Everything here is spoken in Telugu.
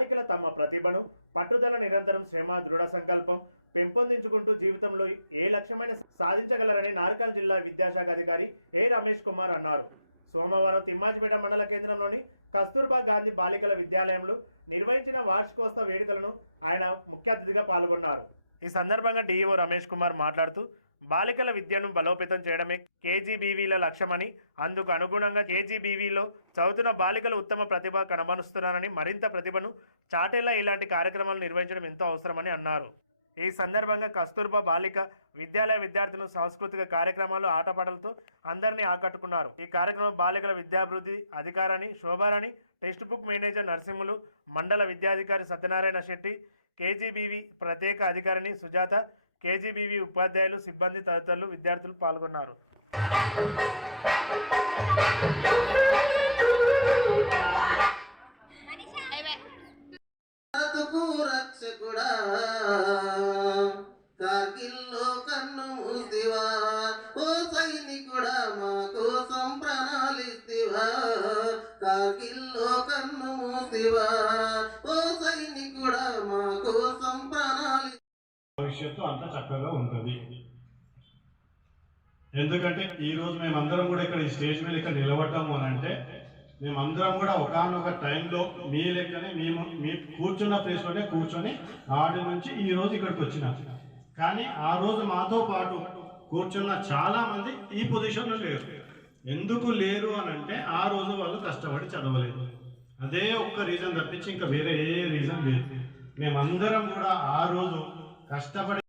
బాలికల తమ ప్రతిభను పట్టుదల నిరంతరం శ్రమ దృఢ సంకల్పం పెంపొందించుకుంటూ జీవితంలో ఏ లక్ష్యమైన సాధించగలరని నార్కల్ జిల్లా విద్యాశాఖ అధికారి ఏ రమేష్ కుమార్ అన్నారు. సోమవారం తిమ్మాజిపేట మండల కేంద్రంలోని కస్తూర్బా గాంధీ బాలికల విద్యాలయంలో నిర్వహించిన వార్షికోత్సవ వేడుకలను ఆయన ముఖ్య అతిథిగా పాల్గొన్నారు. ఈ సందర్భంగా డిఈఓ రమేష్ కుమార్ మాట్లాడుతూ బాలికల విద్యను బలోపేతం చేయడమే కేజీబీవీల లక్ష్యమని, అందుకు అనుగుణంగా కేజీబీవీలో చదువుతున్న బాలికలు ఉత్తమ ప్రతిభ కనబరుస్తున్నారని, మరింత ప్రతిభను చాటేలా ఇలాంటి కార్యక్రమాలు నిర్వహించడం ఎంతో అవసరమని అన్నారు. ఈ సందర్భంగా కస్తూర్బా బాలిక విద్యాలయ విద్యార్థులు సాంస్కృతిక కార్యక్రమాలు ఆటపాటలతో అందరినీ ఆకట్టుకున్నారు. ఈ కార్యక్రమం బాలికల విద్యాభివృద్ధి అధికారాన్ని Shobharani, text book manager Narasimhulu, మండల విద్యాధికారి సత్యనారాయణ శెట్టి, కేజీబీవీ ప్రత్యేక అధికారిని సుజాత, కేజీబీవీ ఉపాధ్యాయులు, సిబ్బంది తదితరులు విద్యార్థులు పాల్గొన్నారు. కార్గిల్లో కన్ను మూసివా ఓ సైనికుడా మా కోసం ప్రణాళిస్తివా, కార్గిల్లో కన్ను మూసివా ఓ సైనికుడా మా కోసం ప్రణాళి. భవిష్యత్తు అంత చక్కగా ఉంటుంది. ఎందుకంటే ఈరోజు మేమందరం కూడా ఇక్కడ ఈ స్టేజ్ మీద ఇక్కడ నిలబడ్డాము అని అంటే మేమందరం కూడా ఒకనొక టైంలో మీ లెక్కనే మేము మీ కూర్చున్న ప్లేస్లోనే కూర్చొని ఆడి నుంచి ఈ రోజు ఇక్కడికి వచ్చినాం. కానీ ఆ రోజు మాతో పాటు కూర్చున్న చాలా మంది ఈ పొజిషన్లో లేరు. ఎందుకు లేరు అని అంటే ఆ రోజు వాళ్ళు కష్టపడి చదవలేదు. అదే ఒక్క రీజన్ తప్పించి ఇంకా వేరే ఏ రీజన్ లేదు. మేమందరం కూడా ఆ రోజు కష్టపడి